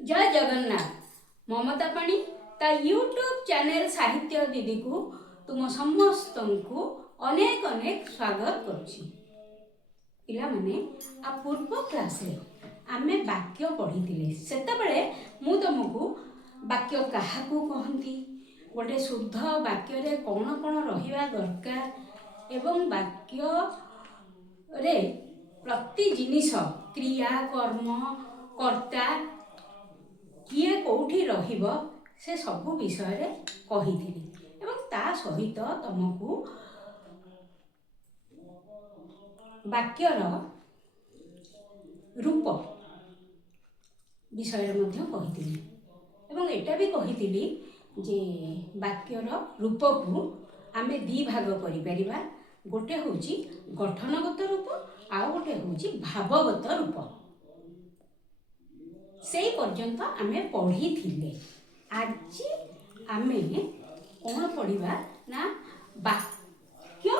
जय जगन्नाथ। ममता पाणी ता यूट्यूब चैनल साहित्य दीदी को तुम समस्त को अनेक अनेक स्वागत करुछि। पिला माने आ पूर्व क्लास रे आमे वाक्य पढ़ी सेतबेले मु तुमको वाक्य काहाकू कहंती, गोटे शुद्ध वाक्य रे कौन कौन रहिबा दरकार एवं वाक्य रे प्रति जिनिस क्रिया कर्म कर्ता किए कौटी रहिबो से सबु विषय रे कहिथिली एवं ता सहित तुमको वाक्यर रूप विषय मध्य कहिथिली एवं एटा भी कहिथिली जे वाक्यर रूप को आमे दी भाग करि परिबा। गोटे होची गठनगत रूप आ गोटे होची भावगत रूप। से पर्यंत आमे पढ़ी थिले। आज आमे कौन पढ़िबा ना वाक्य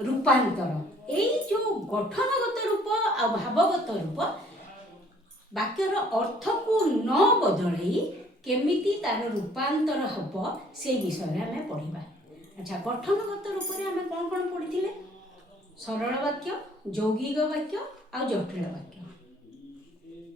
रूपांतर। एई जो गठनगत रूप आ भावगत रूप वाक्यर अर्थ को न बदलई केमिति तार रूपांतर हब से विषय आमे पढ़िबा। अच्छा, गठनगत रूप रे आमे कौन कौन पढ़िथिले? सरल वाक्य, यौगिक वाक्य आ जटिल वाक्य।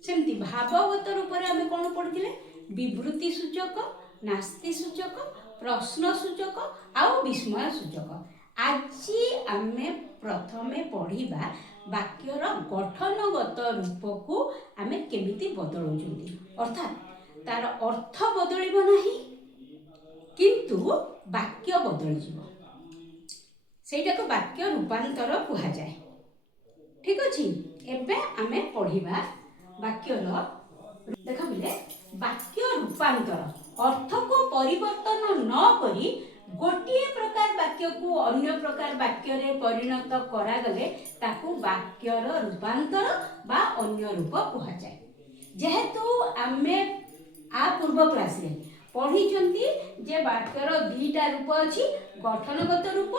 सेमती भावगत रूप रे आमे कौन पढ़िथिले? विवृत्ति सूचक, नास्ति सूचक, प्रश्न सूचक आउ विस्मय सूचक। आज आमे प्रथमे पढ़िबा वाक्यर गठनगत रूप को आमे केमिति बदलौछंती, अर्थात तार अर्थ बदलिबो नाही किंतु वाक्य बदल जिवो। सेटा को वाक्य रूपांतर कहा जाए। ठीक अछि। एबे आमे पढ़िबा वाक्यर देख बिले वाक्य रूपांतर अर्थ को परिवर्तन न करी गोटिए प्रकार वाक्य को अन्य प्रकार वाक्य रे परिणत करा गले ताकू वाक्यर रूपांतर बा अन्य रूप कहा जाए। जेहेतु आमे आ पूर्व क्लास रे पढ़ी चंती जे वाक्यर दुईटा रूप अछि, गठनगत रूप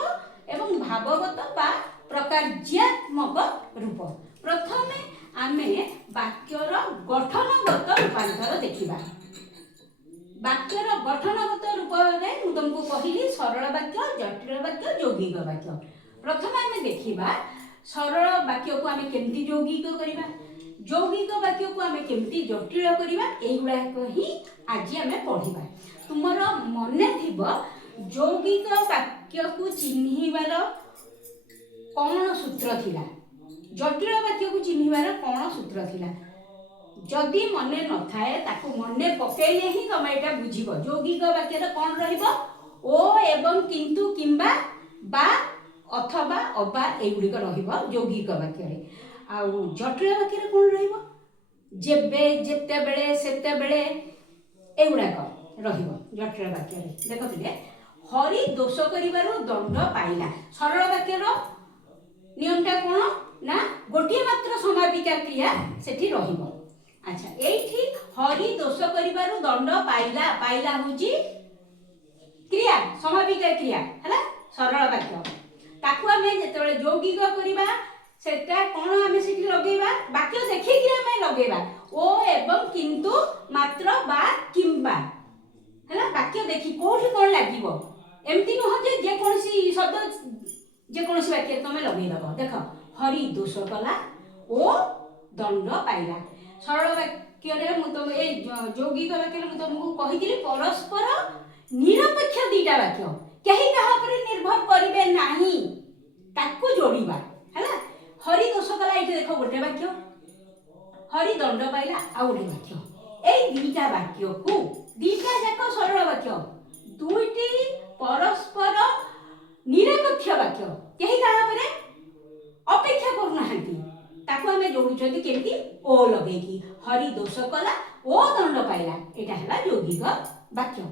एवं भावगत बा प्रकार्यात्मक रूप। प्रथमे आमे वाक्यर गठनगत रूपांतर देखिबा। वाक्यर गठनगत रूप रे मु तुमको कहिली सरल वाक्य, जटिल वाक्य, यौगिक वाक्य। प्रथमे आमे देखिबा सरल वाक्य को आमे केमती यौगिक करिबा, यौगिक वाक्य को आमे केमती जटिल करिबा, एगुडा ही आज आमे पढ़िबा। तुमर मने थिबो यौगिक वाक्य को चिन्हिबार कौन सूत्र थिला, जटिल वाक्य को चिन्हिबार कौन सूत्र थिला। जदि मने न थाए ताको मने पकेले ही तमे एटा बुझिबो। यौगिक वाक्य रे कोन रहिबो? ओ एवं किंतु किंबा बा अथवा अबा एगुडिक रहिबो यौगिक वाक्य रे। आ जटिल वाक्य रे कोन रहिबो? जेबे, जेतेबेले, सेतेबेले एगुडाक रहिबो जटिल वाक्य रे। देखो बिले हरि दोष करिबारु दंड पाइला। सरल वाक्य रो नियमटा कोन ना गोटिए मात्र समापिका क्रिया सेठी रहिबो। अच्छा, एठी हरि दोष करिबारु दंड पाइला, पाइला होची क्रिया, समापिका क्रिया हला सरल वाक्य। ताकू आमे जेतेबेले यौगिक करिबा सेटा कोन आमे सेठी लगेबा, वाक्य देखि कि आमे लगेबा ओ एवं किंतु मात्र बा किंबा हला। वाक्य देखि कोठी कोन लागिबो एमती न जे जे कोनसी शब्द जे कोनसी वाक्य तमे लगेइ दबो। देखो हरि दोष कला ओ दंड पाइला। सरल वाक्य रे मु तो ए यौगिक वाक्य रे मु तुमको कहिदिली परस्पर निरपेक्ष दीटा वाक्य केही कहा पर निर्भर करिवे नाही ताकू जोड़ीबा हला। हरि दोष कला एठी देखो गोटे वाक्य, हरि दंड पाइला आ गोटे वाक्य। एई दीटा वाक्य को दीटा जाक सरल वाक्य, दुईटी परस्पर निरपेक्ष वाक्य केही कहा पर अपेक्षा करू नाहंती ताकू आमे जोड़ुचंती केमती ओ लगेकी हरि दोष कला ओ दंड पाइला। एटा हला यौगिक वाक्य।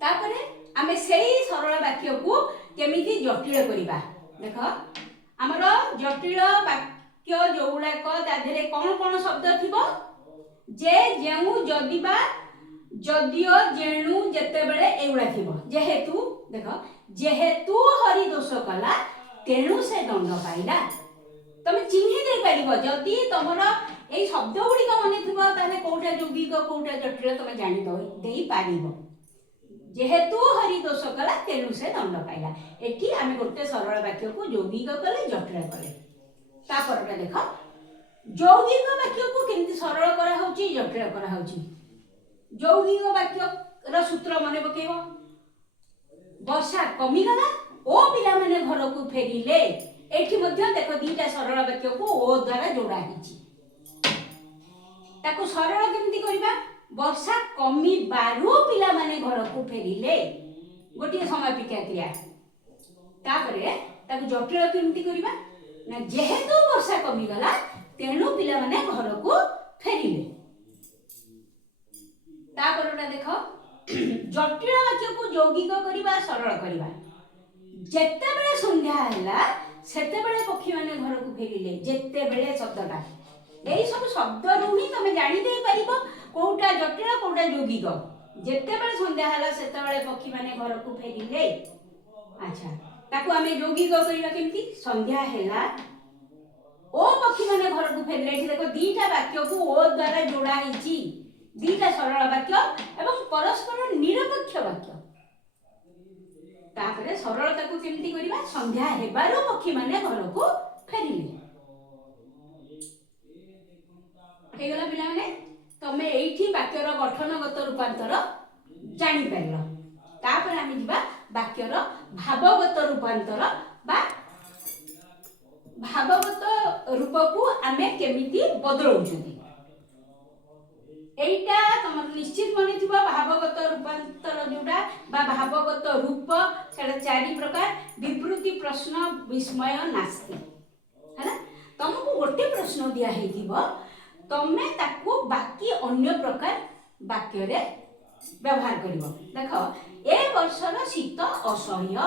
तापरे आमे सेही सरल वाक्य को केमिति जटिल करिबा। देखो हमर जटिल वाक्य जोउडाक ताधरे कोन कोन शब्द थिबो? जे, जेउ, जदिबा, जदियो, जेणु, जेतेबेले एगुडा थिबो। जेहेतु देखो जेहेतु हरि दोष कला तेणु से दंड पाइला। तमे चिन्हि दे परिबो जदि तमरो এই শব্দ গুড়িক মনে থিব তাহলে কোটা যৌগিক কোটা জটিল তুমি জানি দেই পারিব। যেহেতু হরি দোষ কলা তেणु से दंड पाइला। एठी आमे गोटे सरल वाक्य को यौगिक कले जटिल कले। तापरटा देख यौगिक वाक्य को केमती सरल करा होची जटिल करा होची। यौगिक वाक्य रा सूत्र मने पकेइबो। वर्षा कमी गला ओ पिला माने घर को फेरिले। एठी मध्ये देखो दीटा सरल वाक्य को ओ द्वारा जोड़ा हिची। ताको सरल केमती करिबा वर्षा कमी बारु पिला माने घर को फेरिले गोटे समापिका क्रिया। तापरे ताको जटिल केमती करिबा ना जेहेतु वर्षा कमी गला तेणु पिला माने घर को फेरिले। तापरटा देखो जटिल वाक्य को यौगिक करिबा सरल करिबा। जेते बेले संध्या हैला सेते बेले पक्षी माने घर को फेरिले। जेते बेले शब्दटा एई सब शब्द रुही तमे जानि देई परिबो कोटा जटिल कोटा यौगिक। जेते बेले संध्या हैला सेते बेले पक्षी माने घर को फेरिले। अच्छा ताको आमे यौगिक करिबा केमती संध्या हैला ओ पक्षी माने घर को फेरिले। एठी देखो दीटा वाक्य को ओ द्वारा जोड़ा हिची। दीटा सरल वाक्य एवं परस्पर निरपेक्ष वाक्य। तापरे सरलता को केमती करिबा संध्या हेबारो पक्षी माने घर को फेरिले। हेगला पिला माने तमे एठी वाक्यर गठनगत रूपांतर जानि परलो। तापर आमे जिबा वाक्यर भावगत रूपांतर बा भावगत रूप को आमे केमिति बदलौछुती। एटा तमर निश्चित मने थिबा भावगत रूपांतर जोडा बा भावगत रूप सेटा चारि प्रकार विवृति प्रश्न विस्मय नास्ति हैना। तुमको गोटे प्रश्न दिया हेतिबो तमे ताकू बाकी अन्य प्रकार वाक्य रे व्यवहार करिवो। देखो ए वर्षर शीत असह्य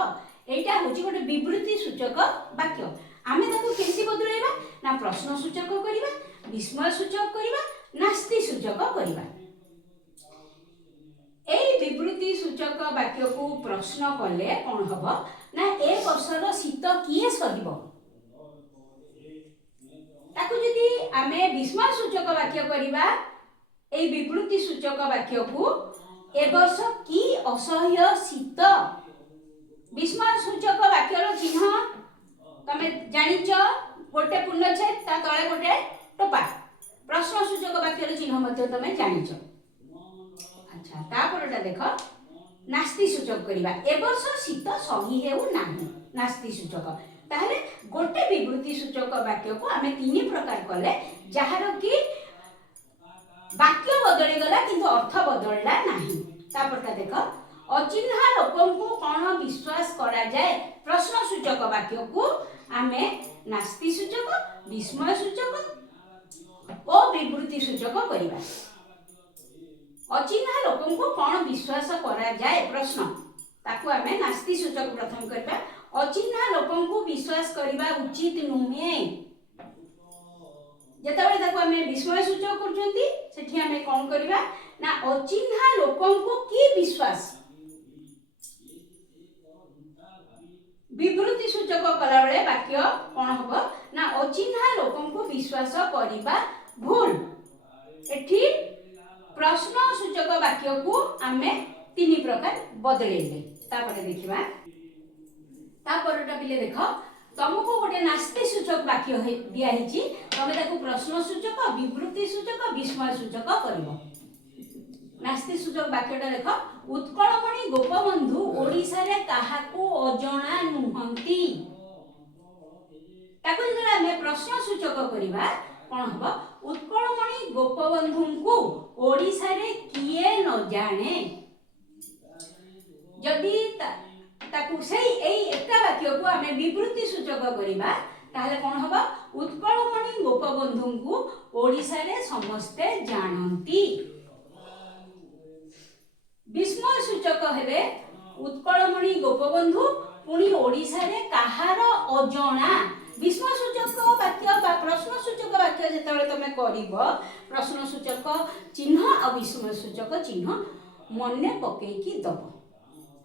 एटा होची गोटे विवृति सूचक वाक्य। आमे ताकू केमती बदलैबा ना प्रश्न सूचक करिबा विस्मय सूचक करिबा नास्ति सूचक करिबा। ए विवृति सूचक वाक्य को प्रश्न कले कोन हबो ना ए वर्षर शीत किए सहिबो। ताकू यदि आमे विस्मय सूचक वाक्य करिबा ए विवृति सूचक वाक्य को ए वर्ष की असह्य शीत। विस्मय सूचक वाक्यर चिन्ह तमे जानिच गोटे पूर्णच्छेद ता तळे गोटे टोपा। प्रश्न सूचक वाक्यर चिन्ह मध्ये तमे जानिच। अच्छा तापरटा देखो नास्ति सूचक करिबा ए वर्ष शीत सही हेउ नाही नास्ति सूचक। ताहले गोटे विवृति सूचक वाक्य को आमे तीन प्रकार कले जहार की वाक्य बदली गला किंतु अर्थ बदलला नाही। तापरटा देखो अचिन्हा लोकन को कोन विश्वास करा जाय। प्रश्न सूचक वाक्य को आमे नास्ति सूचक विस्मय सूचक ओ विवृति सूचक करिबा। अचिन्हा लोकन को कोन विश्वास करा जाय प्रश्न ताकू आमे नास्ति सूचक प्रथम करबा। अचिन्हा लोकन को विश्वास करिबा उचित नुहे। जेतबे ताकू आमे विस्मय सूचक करजंती सेठी आमे कोन करिबा ना अचिन्हा लोकन को की विश्वास। विवृति सूचक कला बेले वाक्य कोन हबो ना अचिन्हा लोकन को विश्वास करिबा भूल। एठी प्रश्न सूचक वाक्य को आमे तीन प्रकार बदलेले। तापर देखिबा तापरटा पिले देखो तुमको गोटे नास्ति सूचक वाक्य दिया हिची तमे ताकू प्रश्न सूचक विवृति सूचक विस्मय सूचक करिवो। नास्ति सूचक वाक्यटा देखो उत्कलमणि गोपबंधु ओडिसा रे काहाकू अजणा नुहंती। ताकू जदि आमे प्रश्न सूचक करिबा कोन हबो उत्कलमणि गोपबंधु को ओडिसा रे किए न जाने। जदि ताकू सेई एई एकटा वाक्य को आमे विवृति सूचक करिबा ताहले कोन हबो उत्कलमणि गोपबंधु को ओडिसा रे समस्ते जानंती। विस्मय सूचक हेबे उत्कलमणि गोपबंधु पुनी ओडिसा रे काहार अजणा। विस्मय सूचक वाक्य बा प्रश्न सूचक वाक्य जेतबे तमे करिवो प्रश्न सूचक चिन्ह आ विस्मय सूचक चिन्ह मने पकेई की दबो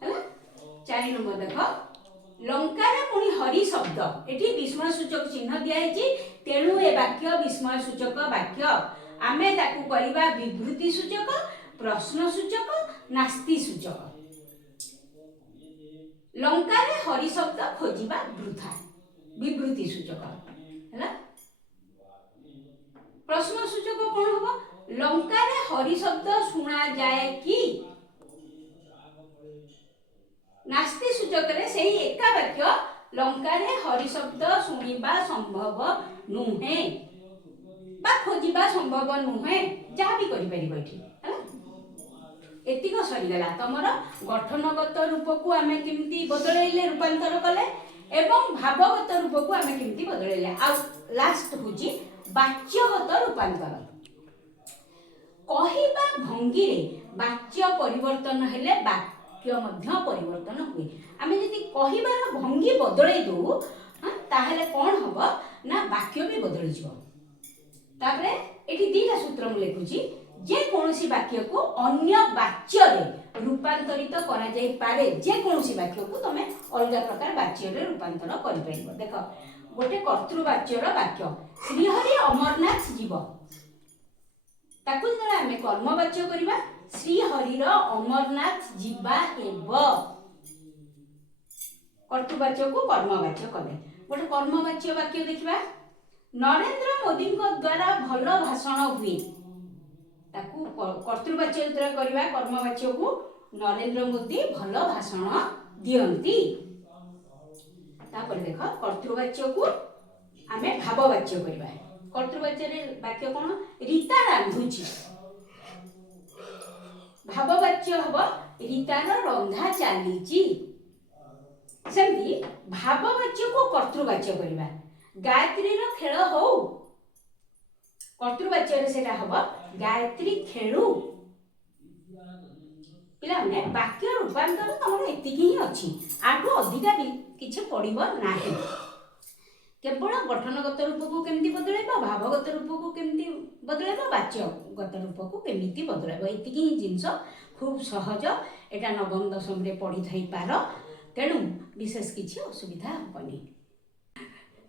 हैला। 4 नंबर देखो लंकारे पुणी हरि शब्द एठी विस्मय सूचक चिन्ह दिया है तेणु ए वाक्य विस्मय सूचक वाक्य आमे ताकू करिबा विवृत्ति सूचक प्रश्न सूचक नास्ति सूचक लंकारे हरि शब्द खोजिबा वृथा विवृत्ति सूचक हैला प्रश्न सूचक कौन हबो लंकारे हरि शब्द सुना जाए कि नास्ति सूचक रे सही एका वाक्य लंकारे हरि शब्द सुनिबा संभव नुहे बा खोजिबा संभव नुहे जहाँ भी करि परिबो एठी एतिक सरीगला तमर गठनगत रूप को आमे केमती बदलैले रूपांतर कले एवं भावगत रूप को आमे केमती बदलैले आ लास्ट होची वाच्यगत रूपांतर कहिबा भंगी रे वाच्य परिवर्तन हेले वाक्य मध्य परिवर्तन हुए आमे यदि कहिबार भंगी बदलै दउ ताहले कोन हबो ना वाक्य भी बदलै जिवो तापरे एठी दीटा सूत्र मु लेखुची जे कोनोसी वाक्य को अन्य वाच्य रे रूपांतरित करा जाई पारे जे कोनोसी वाक्य को तमे अलग प्रकार वाच्य रे रूपांतर करि परिबो देखो गोटे कर्तृवाच्य रो वाक्य श्रीहरि अमरनाथ जीव ताकू जरा हमें कर्मवाच्य करबा श्रीहरि रो अमरनाथ जीवा एव कर्तृवाच्य को कर्मवाच्य कले गोटे कर्मवाच्य वाक्य देखिबा नरेंद्र मोदी को द्वारा भलो भाषण हुए ताकू कर्तृवाच्य द्वारा करबा कर्मवाच्य को नरेंद्र मोदी भलो भाषण दियंती तापर देखो कर्तृवाच्य को आमे भाववाच्य करबा कर्तृवाच्य रे वाक्य कोन रीता रांधुची भाववाच्य हबो रीतार रंधा चालीची सेमती भाववाच्य को कर्तृवाच्य करबा गायत्री रो खेल हो कर्तृवाच्य रे सेटा हबो गायत्री खेलु पिला माने वाक्य रूपांतर तमर एतिकी ही अछि आठो अधिका भी किछ पडिबो नाही केवल गठनगत रूप को केमती बदलाइबा भावगत रूप को केमती बदलाइबा वाच्यगत रूप को केमती बदलाइबा एतिकी ही जिंस खूब सहज एटा नवम दशम रे पढि थाई पार तेणु विशेष किछि असुविधा हबनी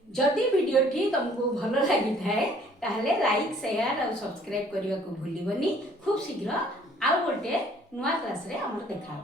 जदि वीडियो टी तुमको भल लगी थाए ताहले लाइक शेयर और सब्सक्राइब करने को भूलिबनी खूब शीघ्र आउ गोटे नुआ क्लास रे हमर देखा।